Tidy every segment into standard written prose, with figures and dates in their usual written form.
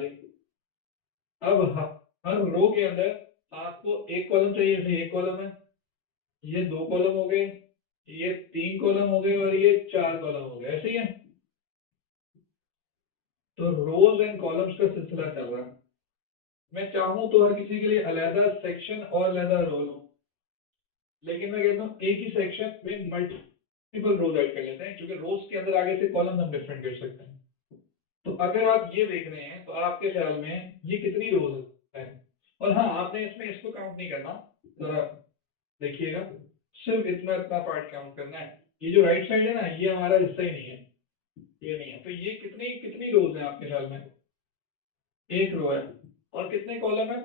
दी। अब हर रो के अंदर आपको एक कॉलम चाहिए, जैसे एक कॉलम है, ये दो कॉलम हो गए, ये तीन कॉलम हो गए और ये चार कॉलम हो गए, ऐसे ही है। तो रोज एंड कॉलम्स का सिलसिला चल रहा है। मैं चाहूं तो हर किसी के लिए अलहदा सेक्शन और अलहदा रो लूं, लेकिन मैं कहता हूँ एक ही सेक्शन में मल्टीपल रोज ऐड कर लेते हैं, क्योंकि रोज के अंदर आगे से कॉलम हम डिफरेंट कर सकते हैं। तो अगर आप ये देख रहे हैं तो आपके ख्याल में ये कितनी रोज है? और हाँ, आपने इसमें इसको काउंट नहीं करना, जरा देखिएगा, सिर्फ इतना इतना पार्ट काउंट करना है। ये जो राइट साइड है ना, ये हमारा हिस्सा ही नहीं है, ये नहीं है। तो ये कितनी कितनी रोज है आपके ख्याल में? एक रो है। और कितने कॉलम है?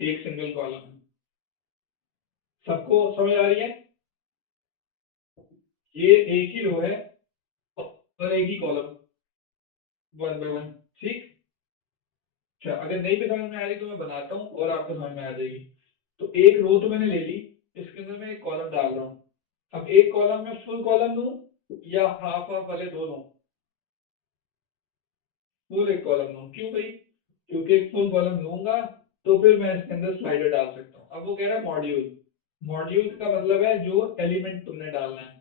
एक सिंगल कॉलम है। सबको समझ आ रही है? ये एक ही रो है और एक ही कॉलम, वन बाय वन। ठीक। अच्छा, अगर नहीं भी समझ में आ रही तो मैं बनाता हूँ और आपको समझ में आ जाएगी। तो एक रो तो मैंने ले ली, इसके अंदर मैं एक कॉलम डाल रहा हूँ। अब एक कॉलम में फुल कॉलम लूं या हाफ हाफ वाले दो लूं? फुल एक कॉलम लूं, क्यों भाई? क्योंकि एक फुल कॉलम लूंगा तो फिर मैं इसके अंदर स्लाइडर डाल सकता हूँ। अब वो कह रहा है मॉड्यूल। मॉड्यूल का मतलब है जो एलिमेंट तुमने डालना है।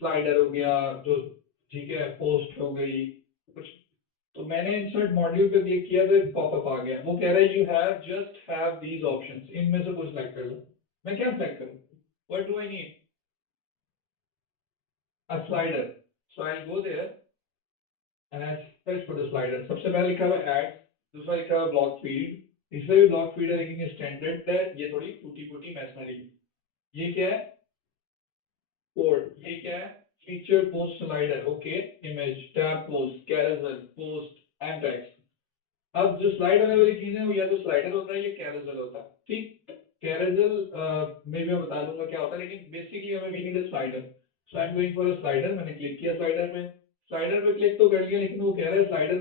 स्लाइडर हो गया जो, ठीक है, पोस्ट हो गई कुछ। तो मैंने इंसर्ट मॉड्यूल पे क्लिक किया तो एक पॉपअप आ गया, वो कह रहा है you have just have these options, इनमें से कुछ सिलेक्ट कर लो। मैं क्या सिलेक्ट करूँ? What do I need? A slider. So I will go there and I search for the slider. सबसे पहले लिखा हुआ है एड्स, दूसरा लिखा हुआ ब्लॉक फीड, तीसरा भी ब्लॉक फीड है लेकिन ये स्टैंडर्ड है, ये थोड़ी टूटी फूटी मैसनरी है। ये क्या है? कोड। ये क्या है? Feature post slider, okay. Image, tab post, carousel post, and text. अब जो स्लाइड होने वाली चीजें हैं वो या तो स्लाइडर होता है या कैरोसेल होता है, ठीक। कैरोसेल में भी मैं बता दूंगा क्या होता है, लेकिन बेसिकली हमें we need a slider. So I am going for a slider. मैंने क्लिक किया स्लाइडर पे। स्लाइडर पे क्लिक तो कर लिया, लेकिन वो कह रहा है स्लाइडर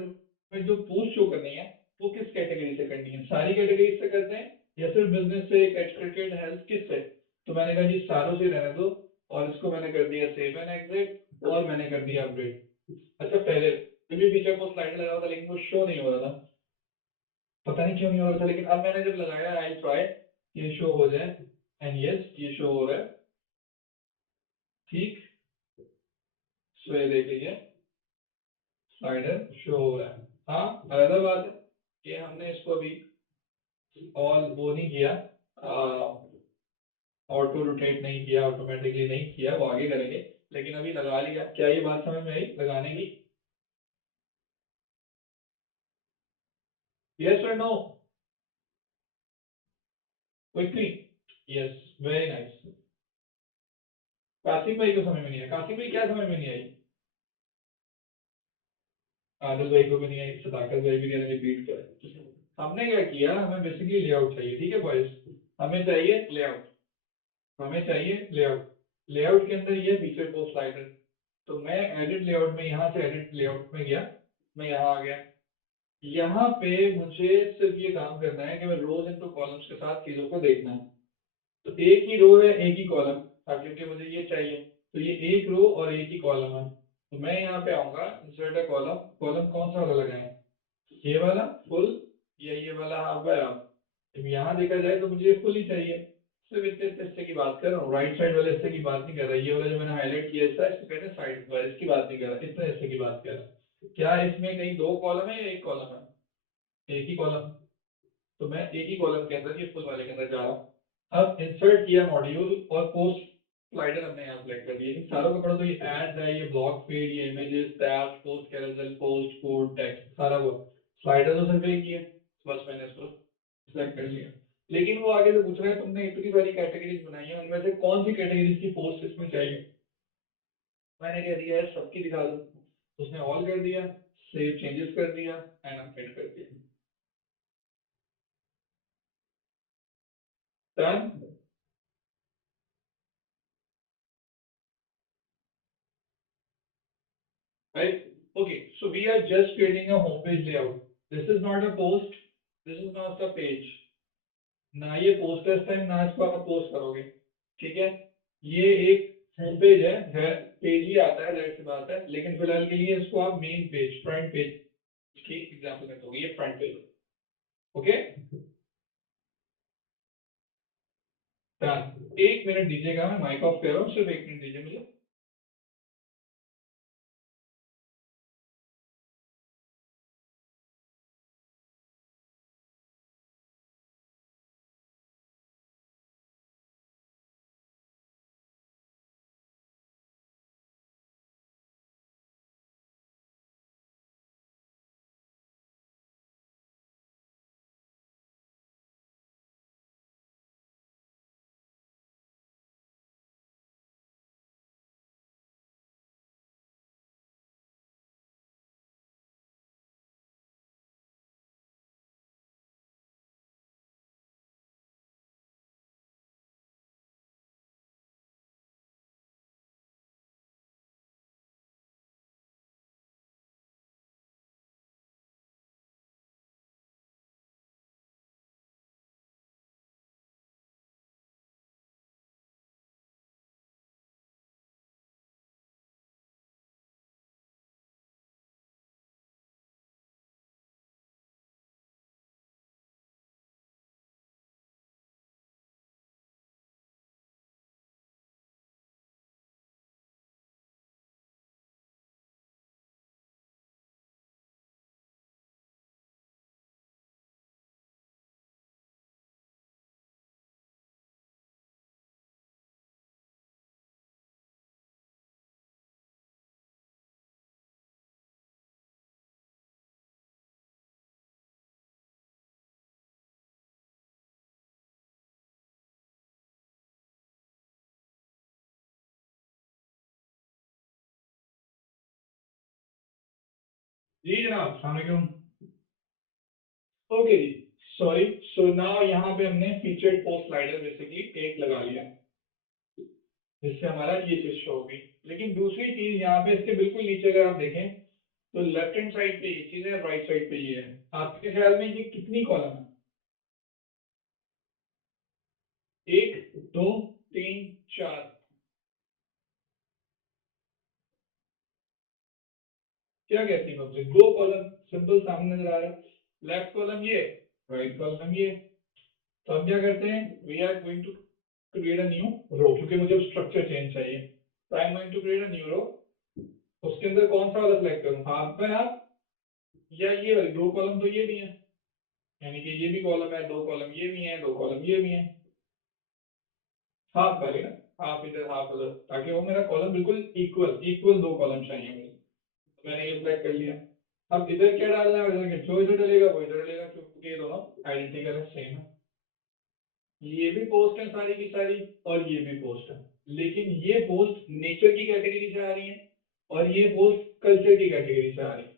में जो पोस्ट शो करनी है वो किस कैटेगरी से करनी है, सारी कैटेगरी से करते हैं या सिर्फ बिजनेस से, क्रिकेट, हेल्थ, किस से? तो मैंने कहा जी सारों से रहने दो, और इसको मैंने कर दिया सेव एंड एग्जिट, और मैंने कर दिया अपडेट। अच्छा, पहले भी फीचर पोस्ट स्लाइडर लगा हुआ था लेकिन वो शो नहीं हो रहा था, पता नहीं क्यों नहीं हो रहा था, लेकिन अब मैंने जब लगाया आई ट्राई, ये शो हो जाए, एंड यस ये शो हो रहा है। ठीक। सो ये देख लीजिए, स्लाइडर शो हो रहा है। हाँ, अलग बात है कि हमने इसको अभी ऑल वो नहीं किया, ऑटो रोटेट नहीं किया, ऑटोमेटिकली नहीं किया, वो आगे करेंगे। लेकिन अभी लगा लिया। क्या ये बात समझ में आई लगाने की? यस और no? Quickly. Yes. Very nice. Kasim भाई को समझ में नहीं आया? कासिम भाई क्या समझ में नहीं आई? आदिल भाई को भी नहीं आई, सदाकत भाई भी कह रहे हैं रिपीट करें। हमने क्या किया, हमें बेसिकली लेआउट चाहिए, ठीक है बॉयज। हमें चाहिए लेआउट, हमें चाहिए लेआउट। लेआउट के अंदर ये फीचर पोस्ट स्लाइडर। तो मैं एडिट लेआउट में, यहाँ से एडिट लेआउट में गया, मैं यहाँ आ गया। यहाँ पे मुझे सिर्फ ये काम करना है कि मैं रोज इनटू कॉलम्स के साथ चीजों को देखना है। तो एक ही रो है एक ही कॉलम, क्योंकि मुझे ये चाहिए, तो ये एक रो और एक ही कॉलम है। तो मैं यहाँ पे आऊंगा, इंसर्ट अ कॉलम। कॉलम कौन सा वाला लगाएं? ये वाला फुल या ये वाला हाफ बाय हाफ? जब यहाँ देखा जाए तो मुझे फुल ही चाहिए। सिर्फ इतने इतने हिस्से की बात कर रहा हूँ, राइट साइड वाले हिस्से की बात नहीं कर रहा। ये वाला जो मैंने हाईलाइट किया हिस्सा, इसको कहते हैं साइड बार, इसकी बात नहीं कर रहा, इतने हिस्से की बात कर रहा हूँ। क्या इसमें कहीं दो कॉलम है या एक कॉलम है? एक ही कॉलम। तो मैं एक ही कॉलम के अंदर, ये फुल वाले के अंदर जा रहा हूँ। अब इंसर्ट किया मॉड्यूल और पोस्ट स्लाइडर हमने यहाँ सेलेक्ट कर दिया। इन सारों का पढ़ो तो ये एड्स है, ये ब्लॉक फीड, ये images, tabs, post, carousel, post, code, text, सारा वो। स्लाइडर तो सिर्फ एक ही है, बस मैंने इसको सेलेक्ट कर लिया। लेकिन वो आगे से पूछ रहा है तुमने इतनी सारी कैटेगरीज बनाई है, उनमें से कौन सी कैटेगरीज की पोस्ट इसमें चाहिए? मैंने कह दिया है सबकी दिखा दो। उसने ऑल कर दिया, सेव चेंजेस कर दिया, एंड अपडेट कर दिया। Done. Right? Okay, so we are just creating a home page layout. This is not a post, this is not a page. ना ये पोस्ट है इस टाइम, ना इसको आप पोस्ट करोगे, ठीक है। ये एक होम पेज है, पेज ही आता है, जाहिर सी बात है, लेकिन फिलहाल के लिए इसको आप मेन पेज, फ्रंट पेज इसकी एग्जाम्पल में होगी, ये front page. Okay done. 1 minute दीजिएगा, मैं माइक ऑफ कर रहा हूँ, सिर्फ 1 मिनट दीजिए मुझे। जी जनाब, अस्सलाम वालेकुम। ओके जी, सॉरी। सो नाउ यहाँ पे हमने फीचर्ड पोस्ट स्लाइडर बेसिकली एक लगा लिया, जिससे हमारा ये चीज शो होगी। लेकिन दूसरी चीज यहाँ पे इसके बिल्कुल नीचे अगर आप देखें, तो लेफ्ट हैंड साइड पे ये चीज है, राइट साइड पे ये है। आपके ख्याल में ये कितनी कॉलम है? 1 2 3 4। क्या कहती है पब्लिक? 2 कॉलम सिंपल सामने नजर आ रहा है। लेफ्ट कॉलम ये, राइट कॉलम ये। तो हम क्या करते हैं, we are going to create a new row, क्योंकि मुझे स्ट्रक्चर चेंज चाहिए। तो I am going to create a new row. उसके अंदर कौन सा वाला सेलेक्ट करूं, हाफ बाय हाफ या ये वाली? 2 कॉलम तो ये भी है, यानी कि ये भी कॉलम है, 2 कॉलम ये भी हैं, 2 कॉलम ये भी हैं। हाफ वाली ना, हाफ इधर हाफ उधर, ताकि वो मेरा कॉलम बिल्कुल इक्वल इक्वल 2 कॉलम चाहिए मुझे। तो मैंने ये सिलेक्ट कर लिया। अब इधर क्या डालना है मेरे को? जो इधर डलेगा वो इधर डलेगा, क्योंकि ये दोनों आइडेंटिकल है, सेम है। ये भी पोस्ट है सारी की सारी, और ये भी पोस्ट है। लेकिन ये पोस्ट नेचर की कैटेगरी से आ रही है, और ये पोस्ट कल्चर की कैटेगरी से आ रही है।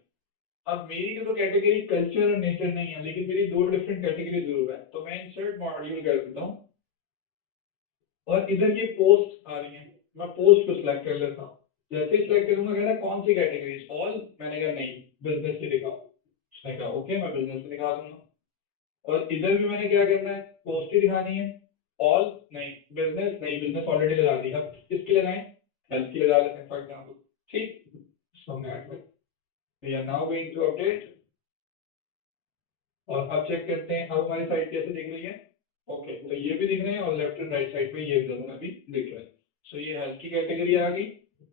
अब मेरी की तो कैटेगरी कल्चर और नेचर नहीं है, लेकिन मेरी 2 डिफरेंट कैटेगरी जरूर है। तो मैं इंसर्ट मॉड्यूल कर देता हूँ, और इधर ये पोस्ट आ रही है। मैं पोस्ट को सिलेक्ट कर लेता हूँ। जैसे ही सिलेक्ट करूंगा, कह रहा है कौन सी कैटेगरीज, ऑल। मैंने कहा नहीं, बिजनेस की दिखाओ। उसने कहा ओके, मैं बिजनेस की दिखा दूंगा। और इधर भी मैंने क्या करना है, पोस्ट ही दिखानी है। ऑल नहीं, बिजनेस नहीं, बिजनेस ऑलरेडी लगा दी। अब किसकी लगाएं? हेल्थ की लगा लेते हैं फॉर एग्जाम्पल। ठीक, सो हमने ऐड कर, we are now going to update. और अब चेक करते हैं अब हमारी साइट कैसे दिख रही है। ओके, तो ये भी दिख रहे हैं, और लेफ्ट एंड राइट साइड पे ये भी दोनों में भी दिख रहे हैं। सो ये हेल्थ की कैटेगरी आ गई,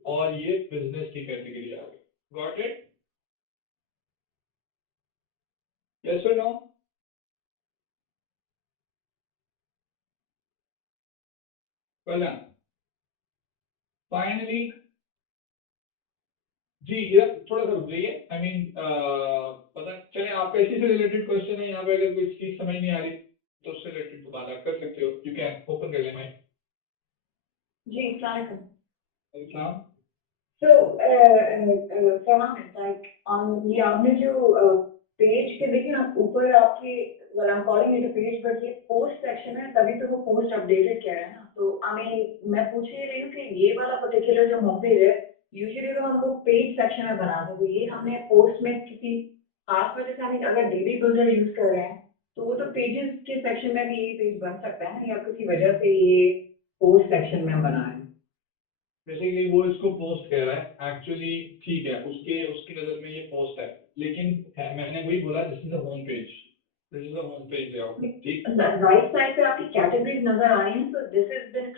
और ये बिजनेस की कैटेगरी आ गई। Got it? यस और नो? Well done. फाइनली, जी ये थोड़ा सा रुक जाइए। आई मीन पता चले आपका इसी से रिलेटेड क्वेश्चन है यहाँ पे, अगर कोई चीज समझ नहीं आ रही तो उससे रिलेटेड तो बात आप कर सकते हो। यू कैन ओपन कर ले माइक। जी अस्सलाम वालेकुम। इस्लाम। So, फरहान, लाइक ऑन ये आपने जो पेज के देखिए ना ऊपर आपकी, well I am calling it a page but ये पोस्ट सेक्शन है, तभी तो वो पोस्ट अपडेटेड कह रहा है ना। तो आई मीन मैं पूछ ही रही हूँ कि ये वाला पर्टिकुलर जो होम पेज है, यूजुअली तो हम वो पेज सेक्शन में बनाते हैं, तो ये हमने पोस्ट में किसी खास वजह से, हमें अगर डीबी बिल्डर यूज कर रहे हैं तो वो तो पेजेस के सेक्शन में भी यही पेज बन सकता है ना, या किसी वजह से ये पोस्ट सेक्शन में बना है? बेसिकली वो इसको पोस्ट कह रहा है एक्चुअली। ठीक है, उसके उसकी नज़र में ये पोस्ट है। लेकिन मैंने वही बोला, this is a home page, this is a home page layout, ठीक। राइट साइड पे आपकी कैटेगरीज नजर आ रही है, सो दिस इज बिन